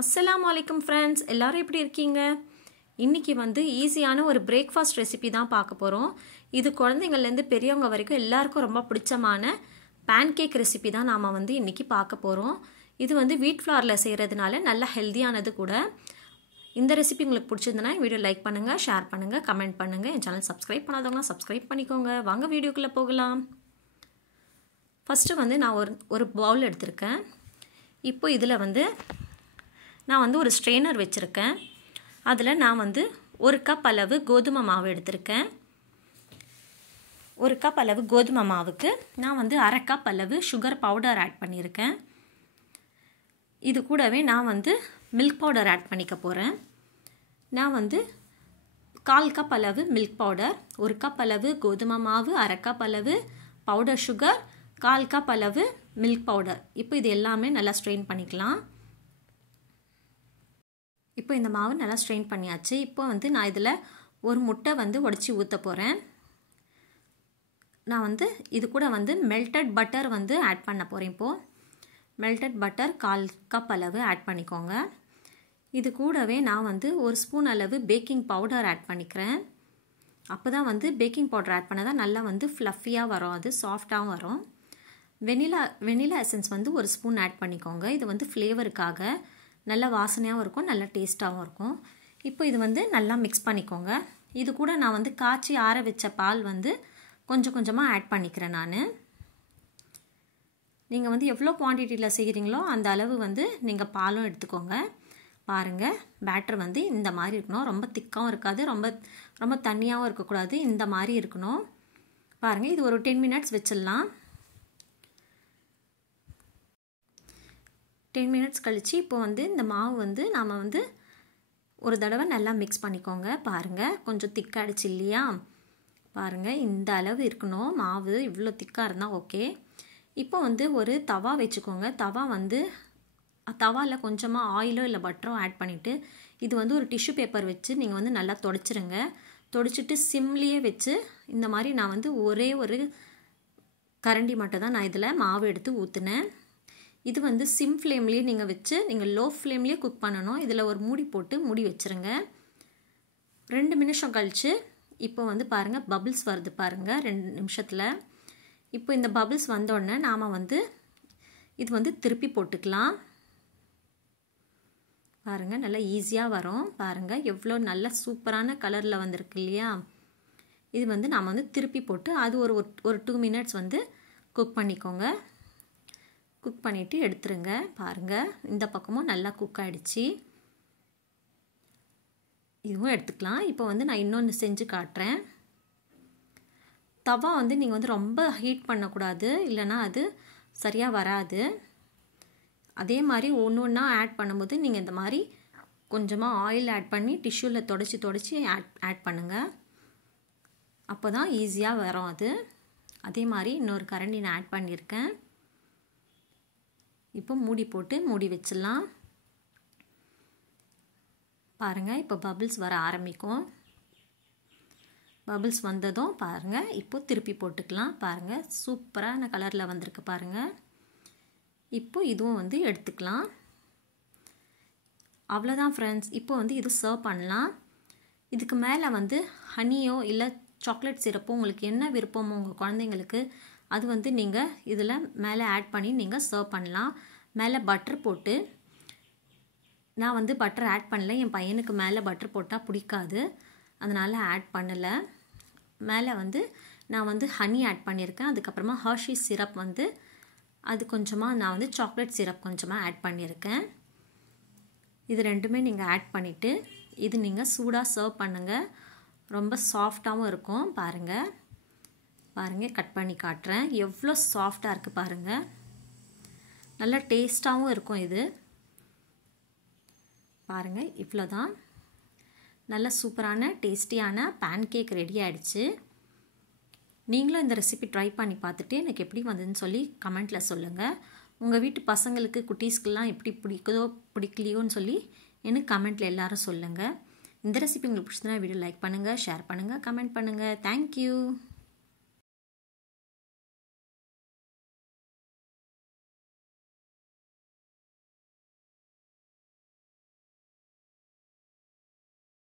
அஸ்ஸலாமு அலைக்கும் ஃப்ரெண்ட்ஸ், எல்லாரும் எப்படி இருக்கீங்க? இன்றைக்கி ஈஸியான ஒரு பிரேக்ஃபாஸ்ட் ரெசிபி தான் பார்க்க போகிறோம். இது குழந்தைங்கள்லேருந்து பெரியவங்க வரைக்கும் எல்லாருக்கும் ரொம்ப பிடிச்சமான பேன்கேக் ரெசிபி தான் நாம் இன்றைக்கி பார்க்க போகிறோம். இது வீட் ஃப்ளாரில் செய்கிறதுனால நல்ல ஹெல்த்தியானது கூட. இந்த ரெசிபி உங்களுக்கு பிடிச்சிருந்தனா வீடியோ லைக் பண்ணுங்கள், ஷேர் பண்ணுங்கள், கமெண்ட் பண்ணுங்கள். என் சேனல் சப்ஸ்கிரைப் பண்ணாதவங்களாம் சப்ஸ்கிரைப் பண்ணிக்கோங்க. வாங்க வீடியோக்குள்ளே போகலாம். ஃபஸ்ட்டு நான் ஒரு பவுல் எடுத்திருக்கேன். இப்போ இதில் நான் ஒரு ஸ்ட்ரெயினர் வச்சுருக்கேன். அதில் நான் ஒரு கப் அளவு கோதுமை மாவு எடுத்திருக்கேன். ஒரு கப் அளவு கோதுமை மாவுக்கு நான் அரை கப் அளவு சுகர் பவுடர் ஆட் பண்ணியிருக்கேன். இது கூடவே நான் மில்க் பவுடர் ஆட் பண்ணிக்க போகிறேன். நான் 1/4 கப் அளவு மில்க் பவுடர், ஒரு கப் அளவு கோதுமை மாவு, அரை கப் அளவு பவுடர் சுகர், 1/4 கப் அளவு மில்க் பவுடர். இப்போ இது எல்லாமே நல்லா ஸ்ட்ரெயின் பண்ணிக்கலாம். இப்போ இந்த மாவு நல்லா ஸ்ட்ரெயின் பண்ணியாச்சு. இப்போ நான் இதில் ஒரு முட்டை உடச்சி ஊற்ற போகிறேன். நான் இது கூட மெல்டட் பட்டர் ஆட் பண்ண போகிறேன். இப்போது மெல்டட் பட்டர் 1/4 கப் அளவு ஆட் பண்ணிக்கோங்க. இது கூடவே நான் ஒரு ஸ்பூன் அளவு பேக்கிங் பவுடர் ஆட் பண்ணிக்கிறேன். அப்போ தான் பேக்கிங் பவுடர் ஆட் பண்ணால் தான் நல்லா ஃப்ளஃபியாக வரும், அது சாஃப்டாகவும் வரும். வெனிலா எசன்ஸ் ஒரு ஸ்பூன் ஆட் பண்ணிக்கோங்க. இது ஃப்ளேவருக்காக நல்ல வாசனையாகவும் இருக்கும், நல்ல டேஸ்ட்டாகவும் இருக்கும். இப்போ இது நல்லா மிக்ஸ் பண்ணிக்கோங்க. இது கூட நான் காய்ச்சி ஆற வச்ச பால் கொஞ்சம் கொஞ்சமாக ஆட் பண்ணிக்கிறேன். நான் நீங்கள் எவ்வளோ குவான்டிட்டியில் செய்கிறீங்களோ அந்த அளவு நீங்கள் பாலும் எடுத்துக்கோங்க. பாருங்கள், பேட்டர் இந்த மாதிரி இருக்கணும். ரொம்ப திக்காகவும் இருக்காது, ரொம்ப தண்ணியாகவும் இருக்கக்கூடாது, இந்த மாதிரி இருக்கணும். பாருங்கள், இது ஒரு 10 மினிட்ஸ் வச்சிடலாம். 10 மினிட்ஸ் கழித்து இப்போ இந்த மாவு நாம் ஒரு தடவை நல்லா மிக்ஸ் பண்ணிக்கோங்க. பாருங்கள், கொஞ்சம் திக்காகிடுச்சு இல்லையா? பாருங்கள், இந்த அளவு இருக்கணும் மாவு. இவ்வளோ திக்காக இருந்தால் ஓகே. இப்போ ஒரு தவா வச்சுக்கோங்க. தவாவில் கொஞ்சமாக ஆயிலோ இல்லை பட்டரோ ஆட் பண்ணிவிட்டு இது ஒரு டிஷ்யூ பேப்பர் வச்சு நீங்கள் நல்லா துடைச்சிருங்க. துடைச்சிட்டு சிம்லேயே வச்சு இந்த மாதிரி நான் ஒரே ஒரு கரண்டி மட்டும் தான் நான் இதில் மாவு எடுத்து ஊற்றுனேன். இது சிம் ஃப்ளேம்லேயே நீங்கள் வச்சு நீங்கள் லோ ஃப்ளேம்லேயே குக் பண்ணணும். இதில் ஒரு மூடி போட்டு மூடி வச்சுருங்க. 2 நிமிஷம் கழித்து இப்போ பாருங்கள், பபிள்ஸ் வருது பாருங்கள் 2 நிமிஷத்தில். இப்போ இந்த பபிள்ஸ் வந்தோடனே நாம் இது திருப்பி போட்டுக்கலாம். பாருங்கள், நல்லா ஈஸியாக வரும். பாருங்கள், எவ்வளோ நல்ல சூப்பரான கலரில் வந்திருக்கு இல்லையா? இது நாம் திருப்பி போட்டு அது ஒரு 2 மினிட்ஸ் குக் பண்ணிக்கோங்க. குக் பண்ணிவிட்டு எடுத்துருங்க. பாருங்கள், இந்த பக்கமும் நல்லா குக் ஆகிடுச்சு. இதுவும் எடுத்துக்கலாம். இப்போ நான் இன்னொன்று செஞ்சு காட்டுறேன். தவா நீங்கள் ரொம்ப ஹீட் பண்ணக்கூடாது, இல்லைனா அது சரியாக வராது. அதே மாதிரி ஒன்று ஒன்றா ஆட் பண்ணும்போது நீங்கள் இந்த மாதிரி கொஞ்சமாக ஆயில் ஆட் பண்ணி டிஷ்யூவில் தொடச்சி ஆட் பண்ணுங்கள். அப்போ தான் ஈஸியாக வரும் அது. அதே மாதிரி இன்னொரு கரண்டி நான் ஆட் பண்ணியிருக்கேன். இப்போ மூடி போட்டு மூடி வச்சிடலாம். பாருங்கள், இப்போ பபிள்ஸ் வர ஆரம்பிக்கும். பபிள்ஸ் வந்ததும் பாருங்கள், இப்போ திருப்பி போட்டுக்கலாம். பாருங்கள், சூப்பரான கலரில் வந்திருக்கு பாருங்கள். இப்போ இதுவும் எடுத்துக்கலாம். அவ்வளோதான் ஃப்ரெண்ட்ஸ். இப்போ இது சர்வ் பண்ணலாம். இதுக்கு மேலே ஹனியோ இல்லை சாக்லேட் சிரப்போ உங்களுக்கு என்ன விருப்பமோ உங்கள் குழந்தைங்களுக்கு அது நீங்கள் இதில் மேலே ஆட் பண்ணி நீங்கள் சர்வ் பண்ணலாம். மேலே பட்டர் போட்டு, நான் பட்டர் ஆட் பண்ணல. என் பையனுக்கு மேலே பட்டர் போட்டால் பிடிக்காது, அதனால் ஆட் பண்ணலை. மேலே நான் ஹனி ஆட் பண்ணியிருக்கேன். அதுக்கப்புறமா ஹர்ஷீஸ் சிரப் அது கொஞ்சமாக நான் சாக்லேட் சிரப் கொஞ்சமாக ஆட் பண்ணியிருக்கேன். இது ரெண்டுமே நீங்கள் ஆட் பண்ணிவிட்டு இது நீங்கள் சூடாக சர்வ் பண்ணுங்கள். ரொம்ப சாஃப்டாகவும் இருக்கும். பாருங்கள், கட் பண்ணி காட்டுறேன். எவ்வளோ சாஃப்டாக இருக்குது பாருங்கள். நல்லா டேஸ்ட்டாகவும் இருக்கும் இது. பாருங்கள், இவ்வளோ தான். நல்ல சூப்பரான டேஸ்டியான பேன்கேக் ரெடி ஆகிடுச்சு. நீங்களும் இந்த ரெசிபி ட்ரை பண்ணி பார்த்துட்டு எனக்கு எப்படி வந்ததுன்னு சொல்லி கமெண்ட்டில் சொல்லுங்கள். உங்கள் வீட்டு பசங்களுக்கு குட்டீஸ்க்கெல்லாம் எப்படி பிடிக்குதோ பிடிக்கலையோன்னு சொல்லி எனக்கு கமெண்ட்டில் எல்லோரும் சொல்லுங்கள். இந்த ரெசிபி உங்களுக்கு பிடிச்சதுன்னா வீடியோ லைக் பண்ணுங்கள், ஷேர் பண்ணுங்கள், கமெண்ட் பண்ணுங்கள். தேங்க்யூ.